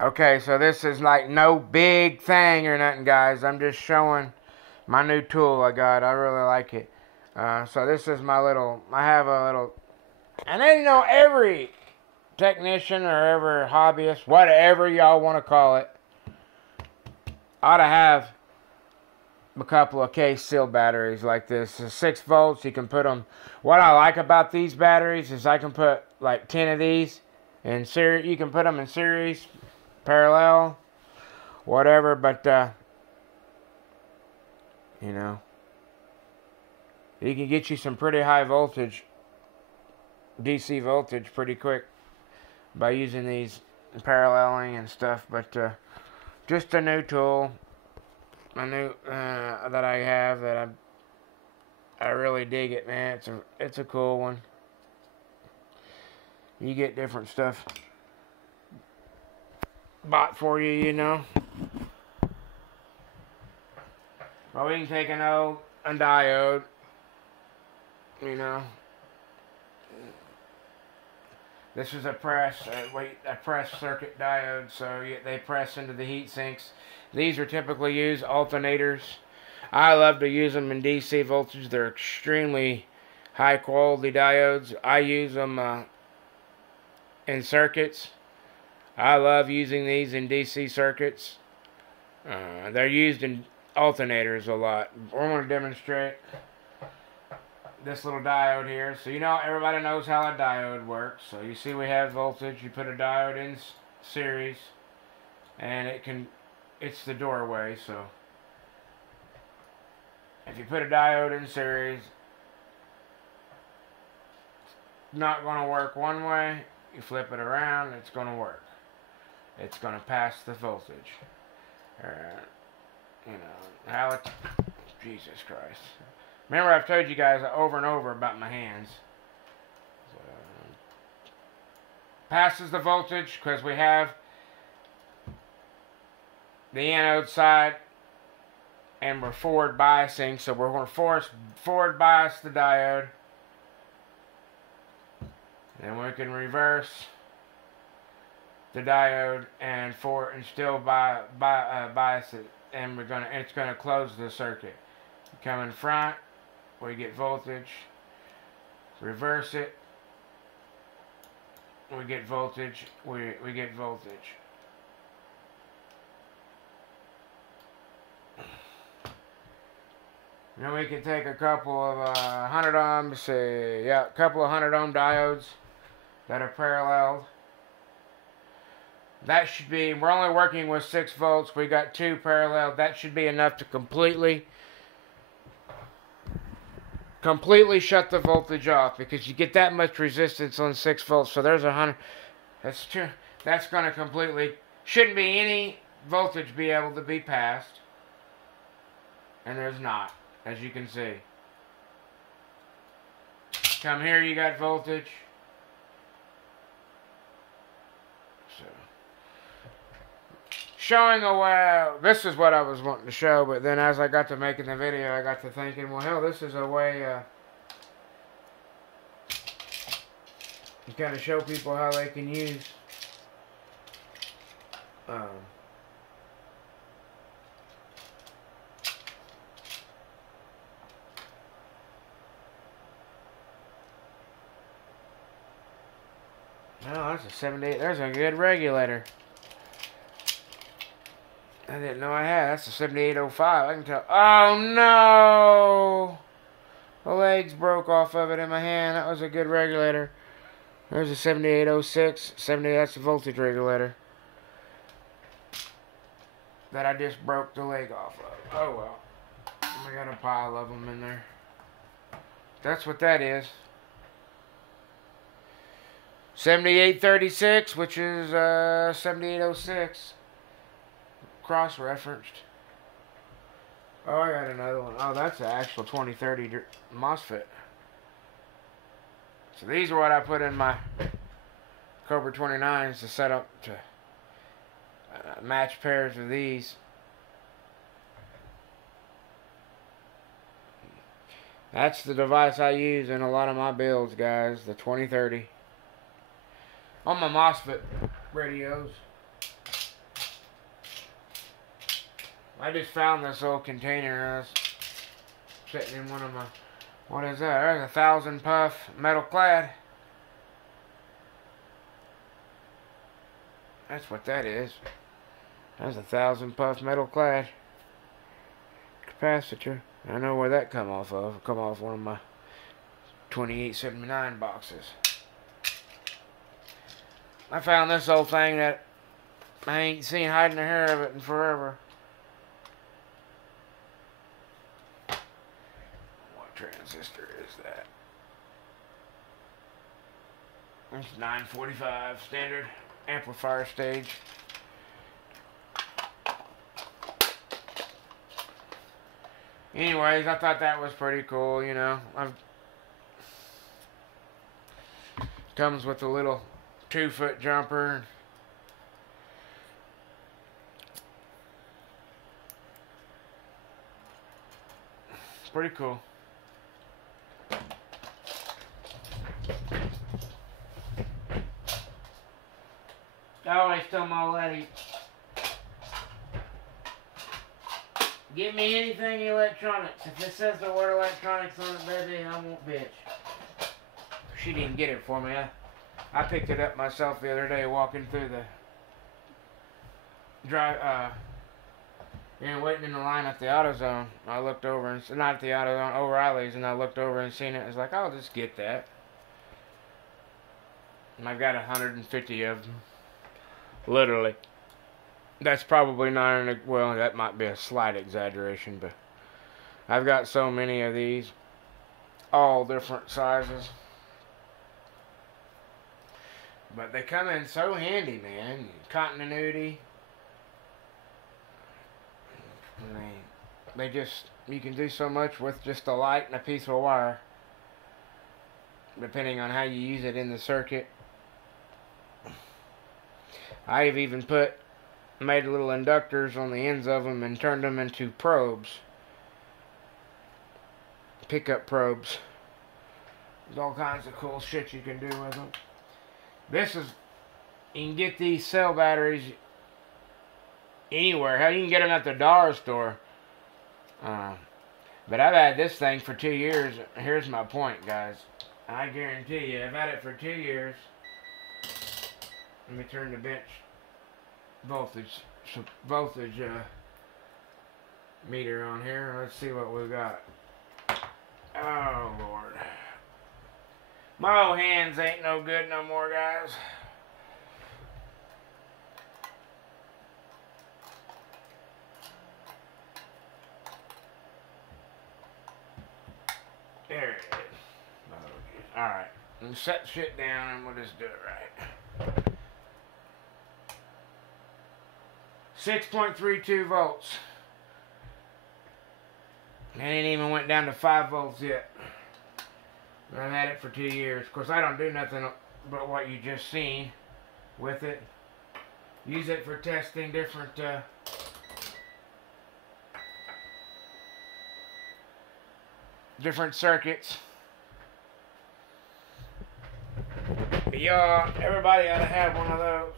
Okay, so this is like no big thing or nothing, guys. I'm just showing my new tool I got. I really like it. So this is my little, I have a little, and then, you know, every technician or every hobbyist, whatever y'all want to call it, ought to have a couple of case seal batteries like this. 6 volts, you can put them. What I like about these batteries is I can put like 10 of these in series. You can put them in series, parallel, whatever, but you know, you can get you some pretty high voltage, DC voltage, pretty quick by using these paralleling and stuff. But just a new tool, a new that I have that I really dig it, man. It's a cool one. You get different stuff bought for you, you know. Well, we can take an old diode, you know. This is a press circuit diode, so they press into the heat sinks. These are typically used alternators. I love to use them in DC voltage. They're extremely high quality diodes. I use them in circuits. I love using these in DC circuits. They're used in alternators a lot. We're going to demonstrate this little diode here. So you know, everybody knows how a diode works. So you see we have voltage. You put a diode in series, and it's the doorway. So if you put a diode in series, it's not going to work one way. You flip it around, it's going to work. It's going to pass the voltage. You know, how it, Jesus Christ. Remember, I've told you guys over and over about my hands. So, passes the voltage because we have the anode side and we're forward biasing. So we're going to forward bias the diode. Then we can reverse the diode and still bias it, and it's gonna close the circuit. You come in front, we get voltage. Reverse it, we get voltage. We get voltage. Then we can take a couple of 100 ohms, a couple of 100 ohm diodes that are paralleled. That should be, we're only working with 6 volts. We got 2 parallel. That should be enough to completely shut the voltage off, because you get that much resistance on 6 volts. So there's 100. That's true. That's going to completely, shouldn't be any voltage be able to be passed. And there's not, as you can see. Come here, you got voltage. Showing a way, this is what I was wanting to show, but then as I got to making the video, I got to thinking, well, hell, this is a way to kind of show people how they can use oh, that's a 78, there's a good regulator. I didn't know I had. That's a 7805. I can tell. Oh no! The legs broke off of it in my hand. That was a good regulator. There's a 7806. 70. That's the voltage regulator that I just broke the leg off of. Oh well. I got a pile of them in there. That's what that is. 7836, which is 7806. Cross-referenced. Oh, I got another one. Oh, that's the actual 2030 MOSFET. So these are what I put in my Cobra 29s to set up to match pairs of these. That's the device I use in a lot of my builds, guys. The 2030. On my MOSFET radios. I just found this old container sitting in one of my, what is that? There's 1,000 puff metal clad. That's what that is. That's 1,000 puff metal clad capacitor. I know where that come off of. It come off one of my 2879 boxes. I found this old thing that I ain't seen hiding a hair of it in forever. What transistor is that? It's 945 standard amplifier stage. Anyways, I thought that was pretty cool, you know. Comes with a little 2-foot jumper. Pretty cool. I always tell my lady, give me anything electronics. If it says the word electronics on it, baby, I won't bitch. She didn't get it for me. I picked it up myself the other day walking through the waiting in the line at the AutoZone. I looked over, and not at the AutoZone, O'Reilly's, and I looked over and seen it. I was like, I'll just get that. And I've got 150 of them. Literally. That's probably not, well, that might be a slight exaggeration, but I've got so many of these, all different sizes. But they come in so handy, man. Continuity. They just, you can do so much with just a light and a piece of wire, depending on how you use it in the circuit. I've even made little inductors on the ends of them and turned them into probes. Pickup probes. There's all kinds of cool shit you can do with them. You can get these cell batteries anywhere. Hell, you can get them at the dollar store. But I've had this thing for 2 years. Here's my point, guys. I guarantee you, I've had it for 2 years. Let me turn the bench voltage meter on here. Let's see what we've got. Oh Lord, my old hands ain't no good no more, guys. There it is. Oh, all right, let's set shit down and we'll just do it right. 6.32 volts. It ain't even went down to 5 volts yet. I've had it for 2 years. Of course, I don't do nothing but what you just seen with it. Use it for testing different circuits. But y'all, everybody ought to have one of those.